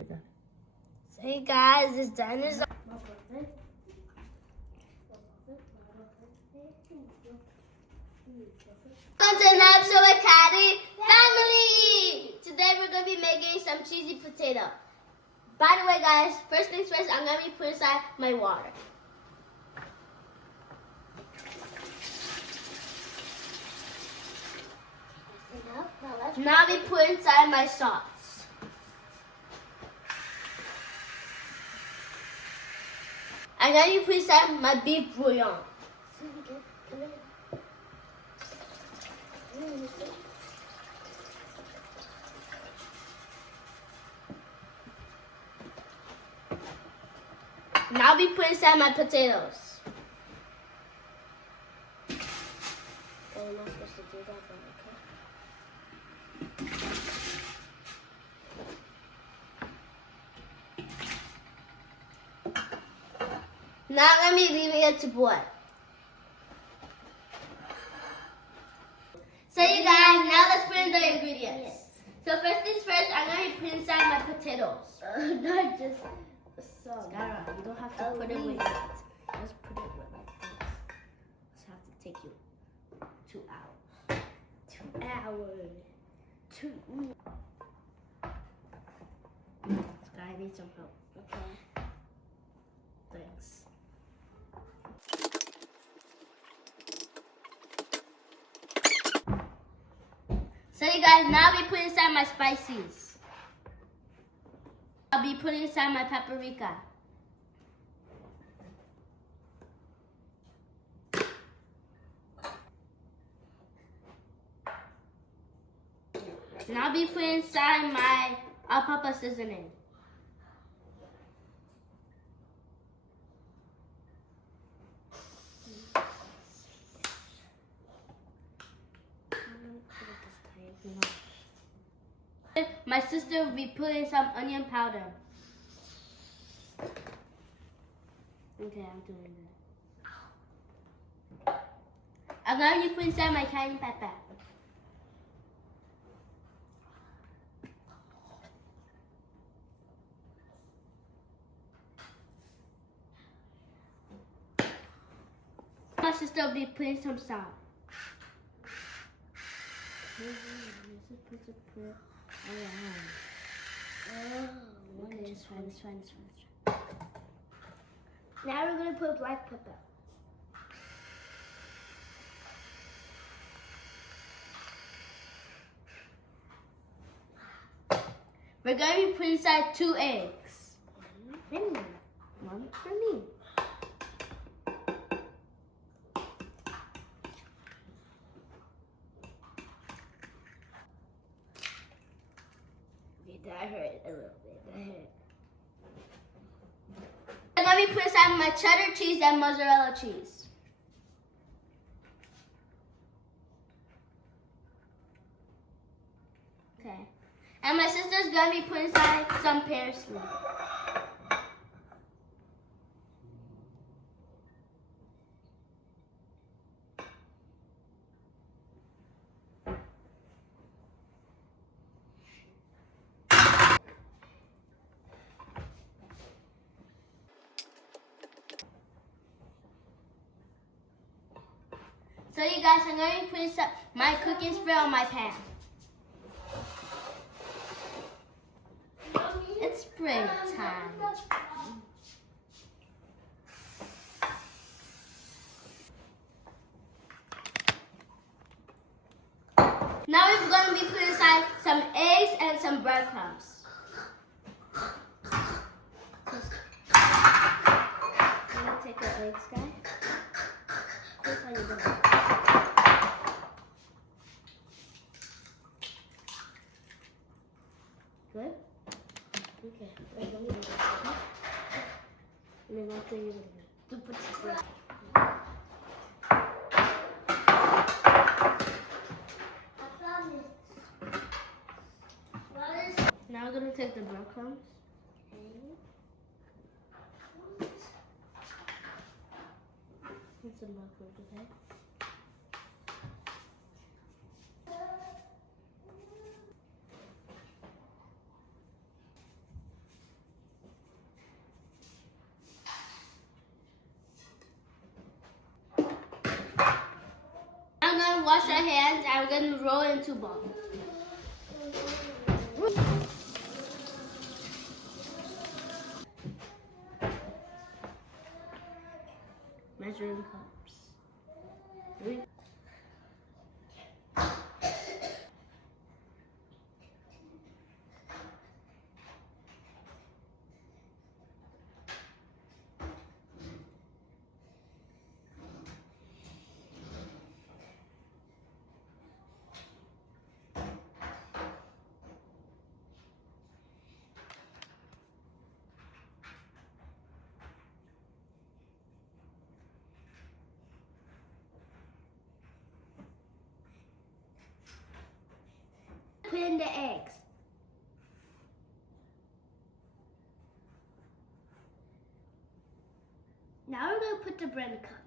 Okay. Hey guys, it's dinosaur. Welcome to another episode with Caddy Family. Today we're gonna be making some cheesy potato. By the way, guys, first things first, I'm gonna be putting inside my water. Now I'll be putting inside my sauce. I'm gonna be putting inside my beef bouillon. Now I'll be putting inside my potatoes. Oh, I'm not supposed to do that, but okay. Now I'm going to be leaving it to boil. So you guys, now let's put in the ingredients. So first things first, I'm going to put inside my potatoes. Not just some. Skyra, you don't have to put it with that. Just put it with like this. This have to take you 2 hours. 2 hours. 2. Sky, I need some help. Okay. Thanks. So you guys, now I'll be putting inside my spices. I'll be putting inside my paprika. Now I'll be putting inside my all-purpose seasoning. My sister will be putting some onion powder. Okay, I'm doing that. I'm going to put inside my cayenne pepper. My sister will be putting some salt. Okay, it's fine. Now we're going to put black pepper. We're going to be putting inside 2 eggs. One for me. That hurt a little bit. That hurt. I'm going to be putting inside my cheddar cheese and mozzarella cheese. Okay. And my sister's going to be putting inside some parsley. So you guys, I'm going to put my cooking spray on my pan. It's spray time. Now we're going to be putting inside some eggs and some breadcrumbs. I'm going to take the eggs, guys. Here's how you do it. Good? Okay. Wait, let me do this. And then I'll tell you to put the bread. Now we're going to take the breadcrumbs. Put some breadcrumbs, okay? wash our hands and we're going to roll into balls. Measuring cups. Put in the eggs. Now we're going to put the bread cups.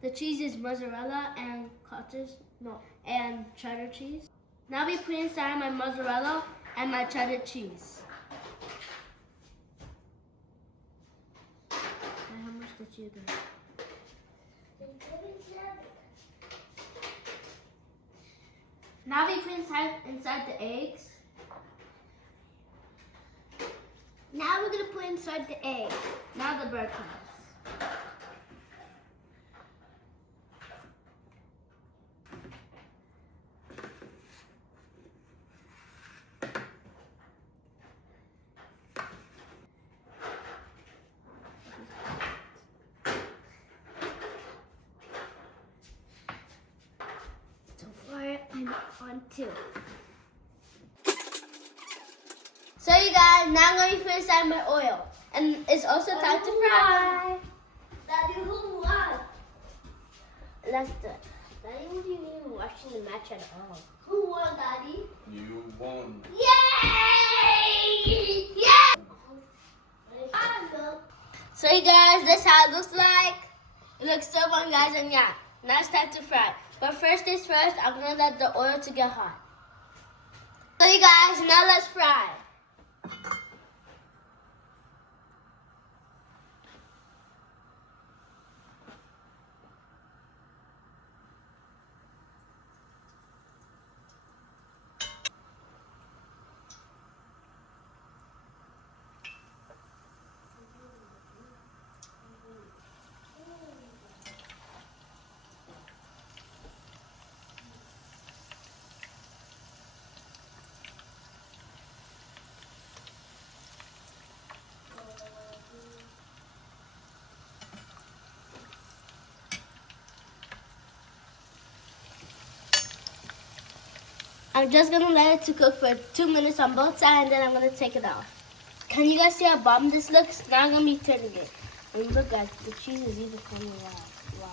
The cheese is mozzarella and and cheddar cheese. Now we put inside my mozzarella and my cheddar cheese. And how much did you do? Now we put inside the eggs. Now we're gonna put inside the egg. Now the bread crumbs. I'm on 2. So you guys, now I'm going to put inside my oil. And it's also time to fry. Daddy, who won? Let's do it. Daddy, what do you mean watching the match at all? Who won, Daddy? You won. Yay! Yeah! So you guys, this is how it looks like. It looks so fun, guys, and yeah. Now it's time to fry. But first things first, I'm going to let the oil to get hot. So you guys, now let's fry. I'm just gonna let it to cook for 2 minutes on both sides, and then I'm gonna take it off. Can you guys see how bomb this looks? Now I'm gonna be turning it. And look guys, the cheese is even coming out. Wow.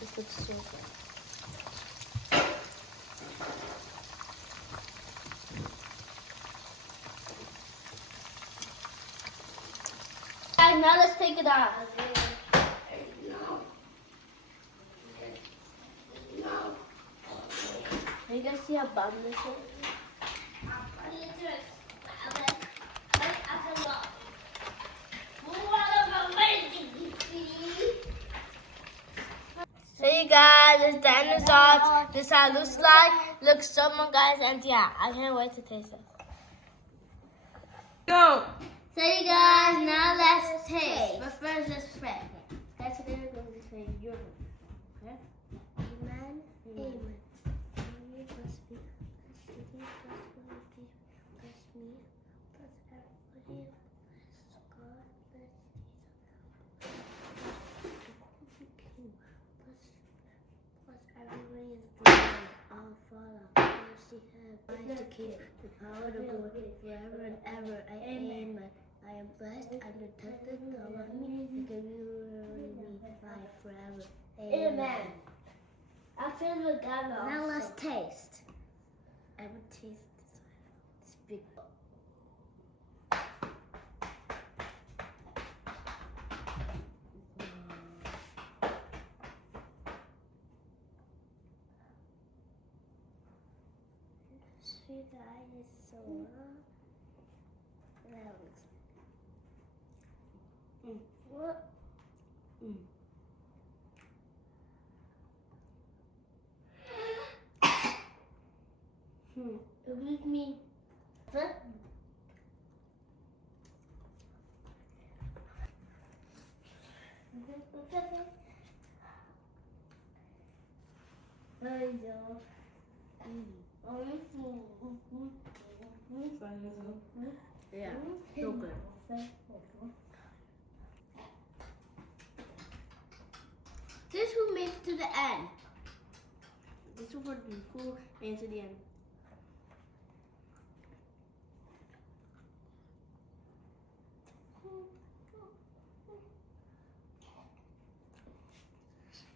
This looks so good. Guys, now let's take it off. Can you guys see how bomb this is? So you guys, it's the end result. This is how it looks like. Looks so good, guys, and yeah, I can't wait to taste it. Go! So you guys, now let's taste. But first, let's pray. That's what we're going to say. Your okay? Amen. Amen. Bless me, bless me, bless everybody, bless God, bless Jesus. Bless everybody is born. Our Father, mercy have right to keep the power to go forever and ever. Amen. I am blessed and protected. God love me and give you life forever. Amen. I'm filled with God. Now let's taste. I will taste this big. see the eye is so long. That looks What? It was me. What? Yeah, so good. This who made it to the end. This who made it to the end.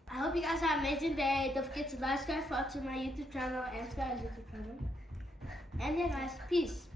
I hope you guys have an amazing day. Don't forget to like, subscribe to my YouTube channel and subscribe to my YouTube channel. And yeah guys, peace.